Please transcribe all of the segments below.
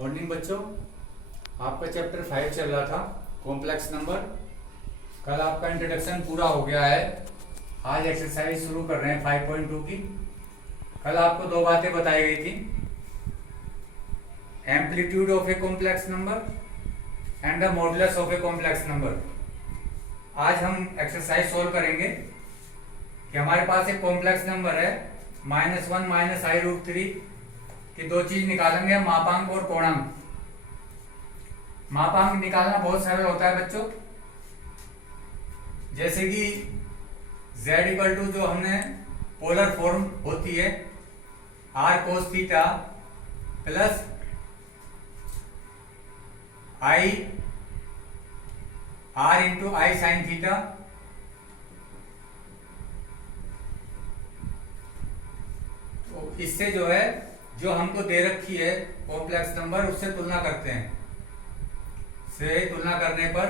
Morning बच्चों, आपका chapter 5 चल रहा था कॉम्प्लेक्स नंबर। कल आपका इंट्रोडक्शन पूरा हो गया है। आज एक्सरसाइज शुरू कर रहे हैं 5.2 की। कल आपको दो बातें बताई गई थी, amplitude of a complex number and the modulus of a complex number. आज हम एक्सरसाइज सोल्व करेंगे कि हमारे पास एक कॉम्प्लेक्स नंबर है -1 - i√3 कि दो चीज निकालेंगे, मापांक और कोणांक। मापांक निकालना बहुत सरल होता है बच्चों, जैसे कि z जो हमने पोलर फॉर्म होती है r cos theta plus i r into I sign theta. तो इससे जो है, जो हमको दे रखी है कॉम्प्लेक्स नंबर, उससे तुलना करते हैं। से तुलना करने पर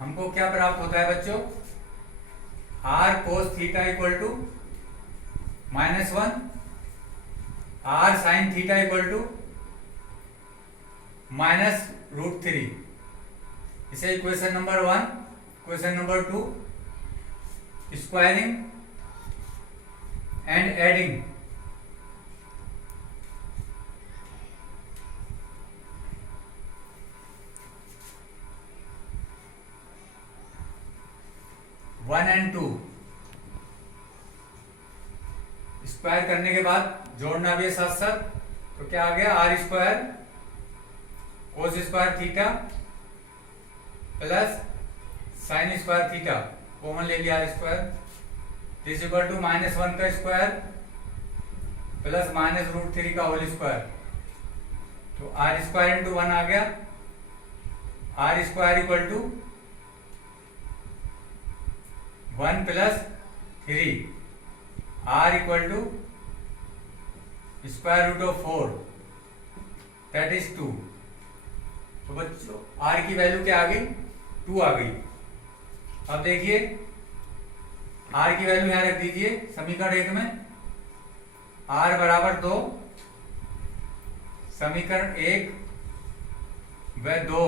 हमको क्या प्राप्त होता है बच्चों? r cos theta equal to -1, r sin theta equal to -√3। इसे equation number 1, question number 2, squaring and adding. One and two square करने के बाद जोड़ना भी है साथ साथ। तो क्या आ गया? r square cos square theta plus sine square theta, common ले लिया r square, this equal to -1 का स्क्वायर प्लस -√3 का होल स्क्वायर। तो r स्क्वायर इंटू 1 आ गया। r square equal to 1 plus 3, r equal to square root of 4 that is 2। तो बच्चों r की वैल्यू क्या आ गई? 2 आ गई। अब देखिए r की वैल्यू यहां रख दीजिए समीकरण 1 में, r बराबर 2। समीकरण 1 व 2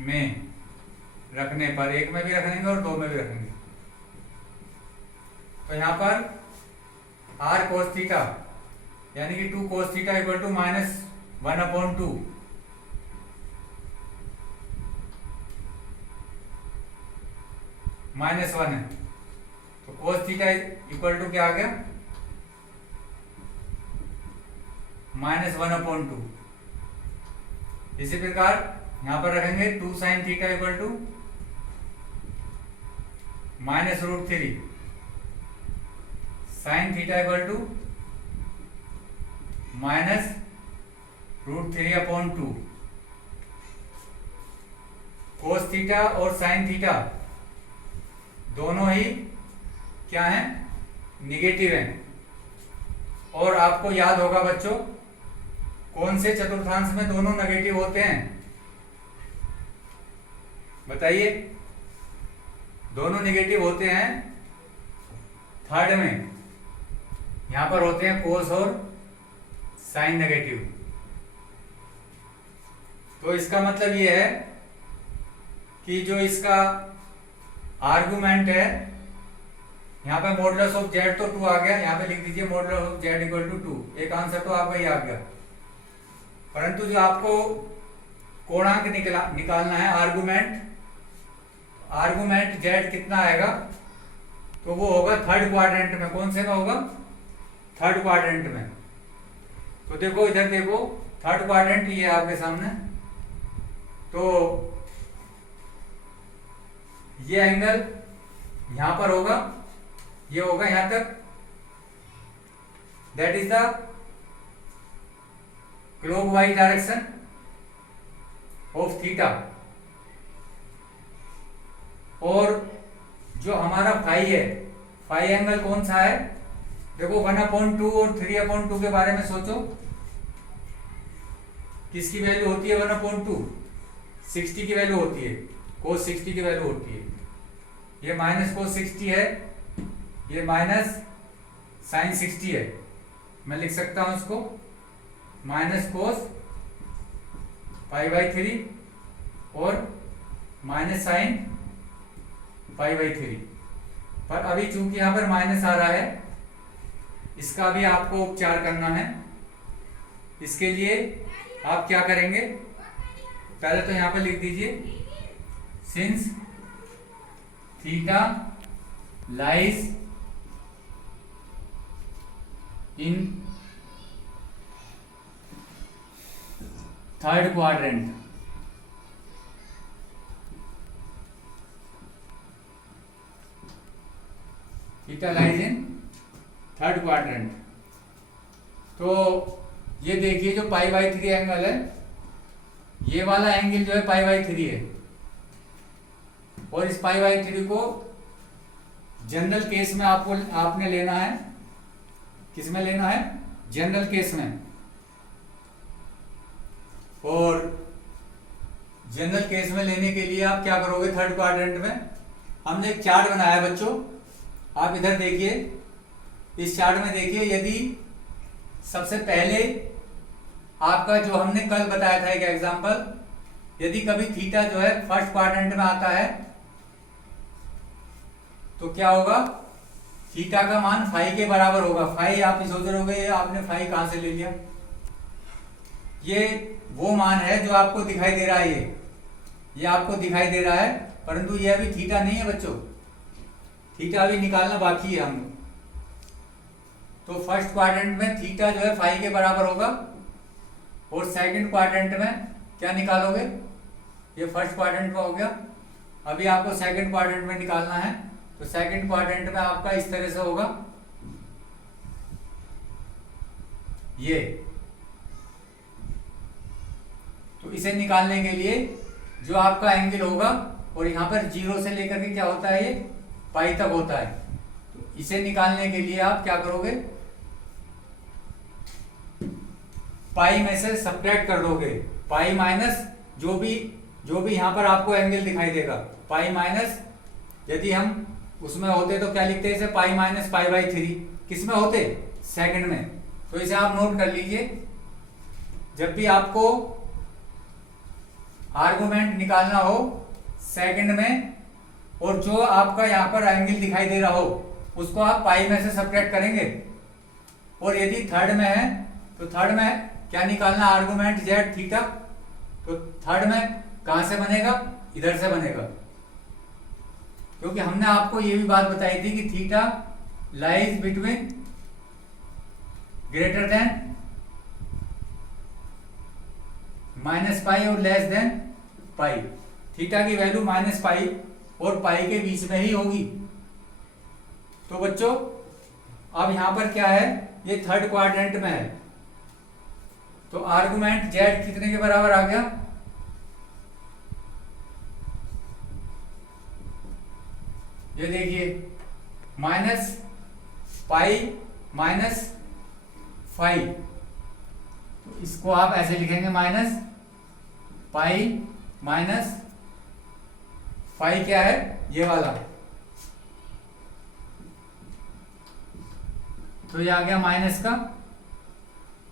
में रखने पर, 1 में भी रखेंगे और 2 में भी रखेंगे, तो यहां पर r cos थीटा यानी कि 2 cos थीटा इक्वल टू -1/2। -1 है तो cos थीटा इक्वल टू क्या आ गया? -1/2। इसी प्रकार यहां पर रखेंगे 2 sin theta equal to -√3, sin theta equal to -√3/2। cos theta और sin थीटा दोनों ही क्या हैं? निगेटिव हैं। और आपको याद होगा बच्चों, कौन से चतुर्थांश में दोनों नेगेटिव होते हैं? बताइए। दोनों नेगेटिव होते हैं थर्ड में, यहां पर होते हैं कोस और साइन नेगेटिव। तो इसका मतलब ये है कि जो इसका आर्गुमेंट है, यहाँ पे मॉडुलस ऑफ जेड तो 2 आ गया, यहाँ पे लिख दीजिए modulus of z equal to 2। एक आंसर तो आपका ही आ गया, परंतु जो आपको कोणांक निकालना है, आर्गुमेंट जेड कितना आएगा? तो वो होगा थर्ड क्वाड्रेंट में। कौन से में होगा? थर्ड क्वाड्रेंट में। तो देखो इधर देखो, थर्ड क्वाड्रेंट ये है आपके सामने। तो ये एंगल यहां पर होगा, ये होगा यहां तक, that is the clockwise direction of theta. और जो हमारा फाई है, फाई एंगल कौन सा है? देखो 1/2 और 3/2 के बारे में सोचो। किसकी वैल्यू होती है 1/2? 60 की वैल्यू होती है, cos 60 की वैल्यू होती है। ये -cos 60 है, ये माइनस साइन 60 है, मैं लिख सकता हूं इसको माइनस कोस पाई बाई 3 और माइनस साइन पाई बाई 3। पर अभी चूंकि यहां पर माइनस आ रहा है, इसका भी आपको उपचार करना है। इसके लिए आप क्या करेंगे, पहले तो यहां पर लिख दीजिए since theta lies in third quadrant, theta lies in third quadrant. तो ये देखिए जो पाई बाई 3 एंगल है, ये वाला एंगल जो है पाई बाई 3 है, और इस पाई बाई 3 को जनरल केस में आपने लेना है। किस में लेना है? जनरल केस में। और जनरल केस में लेने के लिए आप क्या करोगे, थर्ड क्वाड्रेंट में हमने एक चार्ट बनाया है बच्चों, आप इधर देखिए, इस चार्ट में देखिए, यदि सबसे पहले आपका जो हमने कल बताया था एक एग्जांपल, यदि कभी थीटा जो है फर्स्ट क्वाड्रेंट में आता है तो क्या होगा, थीटा का मान फाई के बराबर होगा। फाई आप सोच रहे होगे आपने फाई कहां से ले लिया, ये वो मान है जो आपको दिखाई दे रहा है, ये आपको दिखाई दे रहा है, परंतु ये अभी थीटा नहीं है बच्चों, थीटा अभी निकालना बाकी है हम। तो फर्स्ट क्वाड्रेंट में थीटा जो है फाई के बराबर होगा, और सेकंड क्वाड्रेंट में क्या निकालोगे, ये फर्स्ट क्वाड्रेंट में हो गया, अभी आपको सेकंड क्वाड्रेंट में निकालना है। तो सेकंड क्वाड्रेंट में आपका इस तरह से होगा, ये। तो इसे निकालने के लिए जो आपका एंगल होगा, और यहां पर 0 से लेकर के क्या होता है, ये पाई तक होता है, तो इसे निकालने के लिए आप क्या करोगे, पाई में से सब्ट्रैक्ट कर दोगे, पाई माइनस जो भी यहां पर आपको एंगल दिखाई देगा, पाई माइनस, यदि हम उसमें होते तो क्या लिखते हैं इसे, पाई माइनस पाई बाई 3, किस में होते, सेकंड में। तो इसे आप नोट कर लीजिए, जब भी आपको आर्गुमेंट निकालना हो सेकंड में, और जो आपका यहां पर एंगल दिखाई दे रहा हो उसको आप पाई में से सब्ट्रैक्ट करेंगे, और यदि थर्ड में है तो थर्ड में क्या निकालना, आर्गुमेंट जेड थीटा। तो थर्ड में कहां से बनेगा, इधर से बनेगा, क्योंकि हमने आपको ये भी बात बताई थी कि theta lies between greater than minus pi और लेस देन पाई, थीटा की वैल्यू माइनस पाई और पाई के बीच में ही होगी। तो बच्चों अब यहां पर क्या है, ये थर्ड क्वाड्रेंट में है, तो आर्गुमेंट जेड कितने के बराबर आ गया, ये देखिए माइनस पाई माइनस फाई, तो इसको आप ऐसे लिखेंगे माइनस पाई माइनस फाई, क्या है ये वाला, तो ये आ गया माइनस का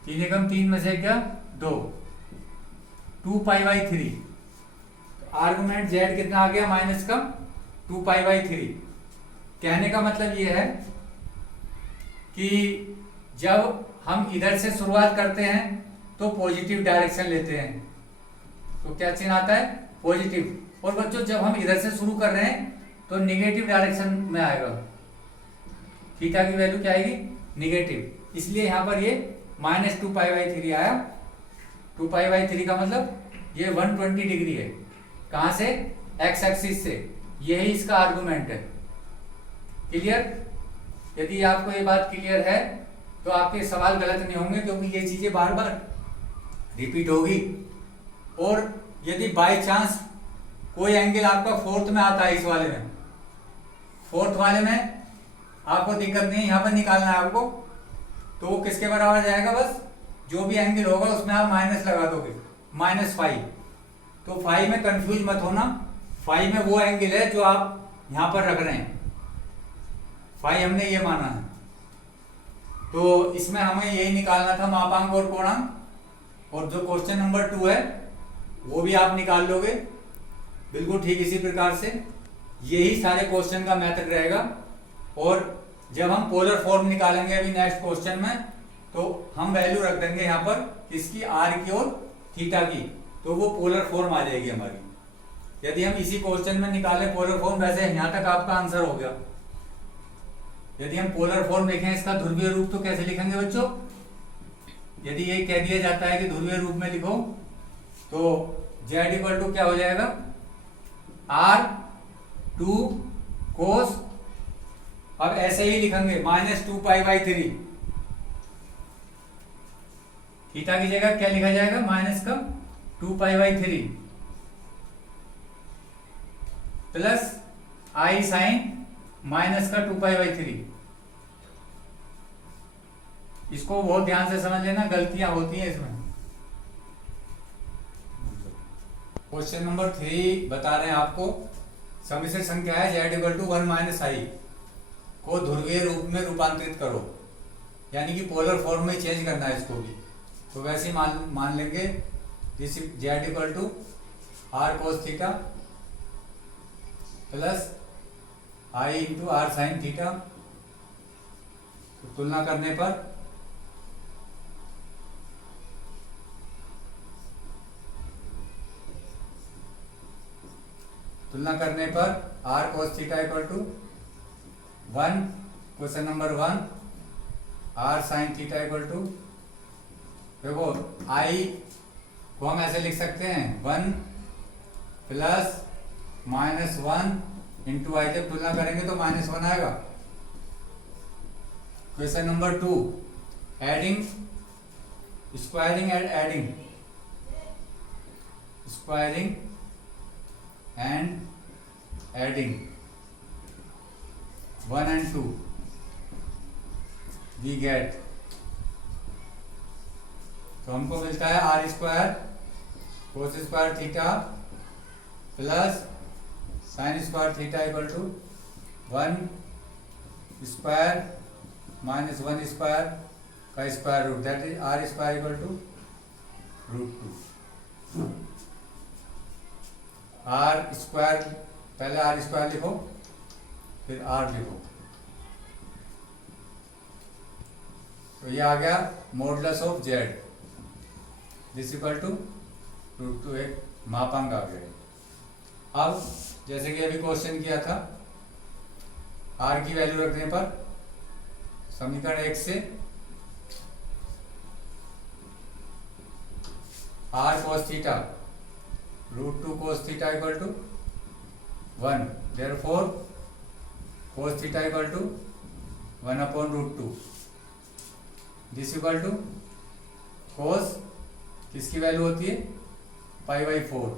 3 एकम 3 में से क्या 2, 2 पाई बाई 3। आर्गुमेंट जेड कितना आ गया, माइनस का 2 पाई बाई 3। कहने का मतलब ये है कि जब हम इधर से शुरुआत करते हैं तो पॉजिटिव डायरेक्शन लेते हैं, तो क्या चिन्ह आता है, पॉजिटिव। और बच्चों जब हम इधर से शुरू कर रहे हैं तो निगेटिव डायरेक्शन में आएगा, थीटा की वैल्यू क्या आएगी, निगेटिव। इसलिए यहां पर ये माइनस 2 पाई बाई 3 आया। 2 पाई बाई 3 का मतलब ये 120 डिग्री है, कहां से, एक्स एक्सिस से, यही इसका आर्गुमेंट है। क्लियर? यदि आपको ये बात क्लियर है तो आपके सवाल गलत नहीं होंगे, क्योंकि ये चीजें बार बार रिपीट होगी। और यदि बाय चांस कोई एंगल आपका फोर्थ में आता है, इस वाले में, फोर्थ वाले में आपको दिक्कत नहीं, यहां पर निकालना है आपको, तो वो किसके बराबर जाएगा, बस जो भी एंगल होगा उसमें आप माइनस लगा दोगे, माइनस फाइव। तो फाइव में कंफ्यूज मत होना, फाइव में वो एंगल है जो आप यहां पर रख रहे हैं, फाई हमने ये माना है, तो इसमें हमें यही निकालना था मापांक और कोणांक, और जो क्वेश्चन नंबर 2 है वो भी आप निकाल लोगे बिल्कुल ठीक इसी प्रकार से। यही सारे क्वेश्चन का मेथड रहेगा। और जब हम पोलर फॉर्म निकालेंगे अभी नेक्स्ट क्वेश्चन में, तो हम वैल्यू रख देंगे यहाँ पर इसकी आर की और थीटा की, तो वो पोलर फॉर्म आ जाएगी हमारी। यदि हम इसी क्वेश्चन में निकालें पोलर फॉर्म, वैसे यहाँ तक आपका आंसर हो गया। यदि हम पोलर फॉर्म देखें इसका ध्रुवीय रूप, तो कैसे लिखेंगे बच्चों? यदि ये कह दिया जाता है कि ध्रुवीय रूप में लिखो, तो z इक्वल टू क्या हो जाएगा? R2 cos, अब ऐसे ही लिखेंगे -2π/3। थीटा की जगह क्या लिखा जाएगा? माइनस का 2π/3 प्लस I साइन माइनस का 2π/3। इसको बहुत ध्यान से समझ लेना, गलतियां होती हैं इसमें। क्वेश्चन नंबर 3 बता रहे हैं आपको, समिश्र संख्या है z इक्वल टू 1 - i को ध्रुवीय रूप में रूपांतरित करो, यानी कि पोलर फॉर्म में चेंज करना है इसको भी। तो वैसे ही मान लेंगे दिस z equal to r cos theta plus i into r sine theta. तो तुलना करने पर r cos theta equal to 1, question number 1, r sine theta equal to, देखो i को हम ऐसे लिख सकते हैं 1 प्लस -1 इंटू आई। जब तुलना करेंगे तो -1 आएगा। Question number 2, adding, squaring and adding, squaring and adding 1 and 2 we get, तो हमको मिलता है r square cos square theta plus sine square theta equal to 1 square minus 1 square का square root, that is r square equal to √2। r square, पहले r square लिखो फिर r लिखो, तो ये आ गया modulus of z this equal to √2, एक मापांक आ गया। अब जैसे कि अभी क्वेश्चन किया था, r की वैल्यू रखने पर समीकरण 1 से r cos theta √2 cos theta equal to 1, therefore cos theta equal to 1/√2, this equal to cos किसकी वैल्यू होती है? π/4,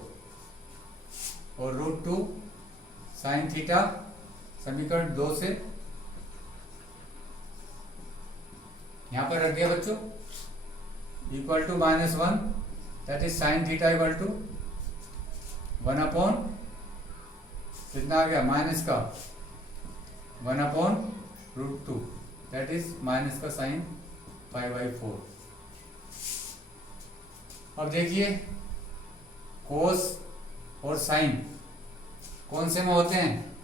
और √2 साइन थीटा समीकरण 2 से यहां पर रख दिया बच्चों, equal to -1, that is sine theta equal to 1 कितना आ गया? माइनस का 1/√2, दैट इज माइनस का साइन π/4। अब देखिए कोस और साइन कौन से में होते हैं?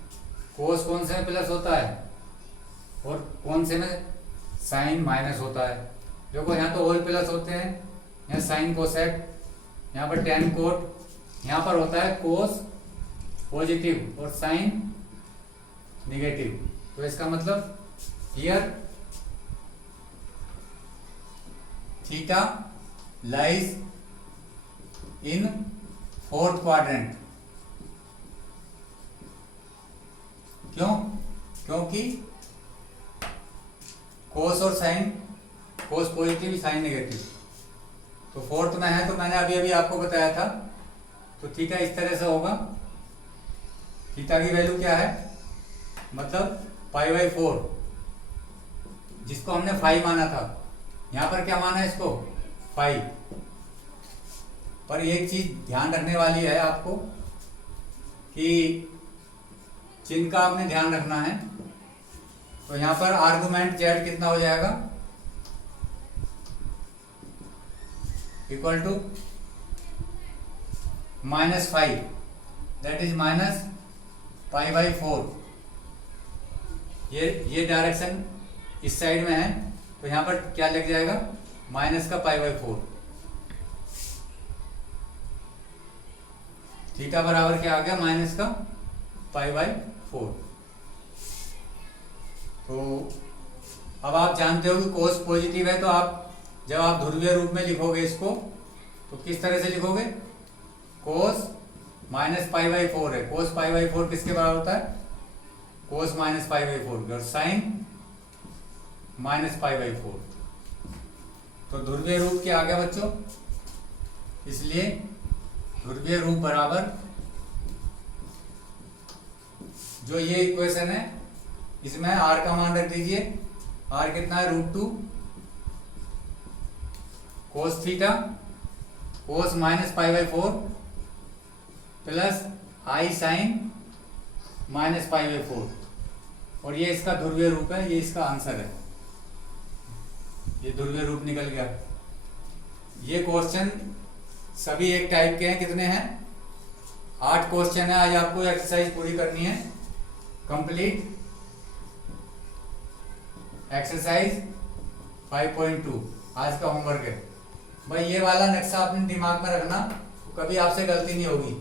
कोस कौन से में प्लस होता है और कौन से में साइन माइनस होता है? देखो यहाँ तो होल प्लस होते हैं, यहाँ साइन कोसेक, यहाँ पर टेन कोट, यहाँ पर होता है कोस पॉजिटिव और साइन निगेटिव। तो इसका मतलब here theta lies in 4th quadrant. क्यों? क्योंकि कोस और साइन, कोस पॉजिटिव साइन नेगेटिव, तो 4th में है। तो मैंने अभी अभी आपको बताया था, तो थीटा इस तरह से होगा। थीटा की वैल्यू क्या है? मतलब π/4, जिसको हमने 5 माना था, यहाँ पर क्या माना है इसको? 5। पर एक चीज ध्यान रखने वाली है आपको कि चिन्ह का आपने ध्यान रखना है तो यहाँ पर आर्गुमेंट जेड कितना हो जाएगा, इक्वल टू -5, दैट इज -π/4। ये डायरेक्शन इस साइड में है, तो यहाँ पर क्या लग जाएगा, माइनस का π/4। थीटा बराबर क्या आ गया, माइनस का π/4। तो अब आप जानते हो कि कोस पॉजिटिव है, तो आप जब आप ध्रुवीय रूप में लिखोगे इसको तो किस तरह से लिखोगे, कोस -π/4 है, कोस π/4 किसके बराबर होता है, कोस -π/4 और साइन -π/4। तो ध्रुवीय रूप क्या आ गया बच्चों, इसलिए ध्रुवीय रूप बराबर, जो ये इक्वेशन है इसमें r का मान रख दीजिए, r कितना है, √2 cos theta cos -π/4 plus i sine -π/4, और ये इसका ध्रुवीय रूप है, ये इसका आंसर है, ये ध्रुवीय रूप निकल गया। ये क्वेश्चन सभी एक टाइप के हैं, कितने हैं, 8 क्वेश्चन है। आज आपको एक्सरसाइज पूरी करनी है, कंप्लीट एक्सरसाइज 5.2 आज का होमवर्क है। भाई ये वाला नक्शा अपने दिमाग में रखना, तो कभी आपसे गलती नहीं होगी।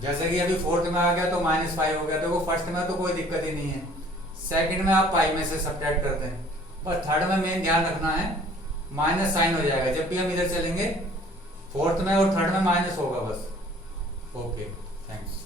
जैसे कि अभी 4th में आ गया तो -5 हो गया, तो वो 1st में तो कोई दिक्कत ही नहीं है, 2nd में आप पाई में से सब्ट्रैक्ट करते हैं, पर 3rd में मेन ध्यान रखना है माइनस साइन हो जाएगा, जब भी हम इधर चलेंगे 4th में और 3rd में माइनस होगा बस। Okay, thanks.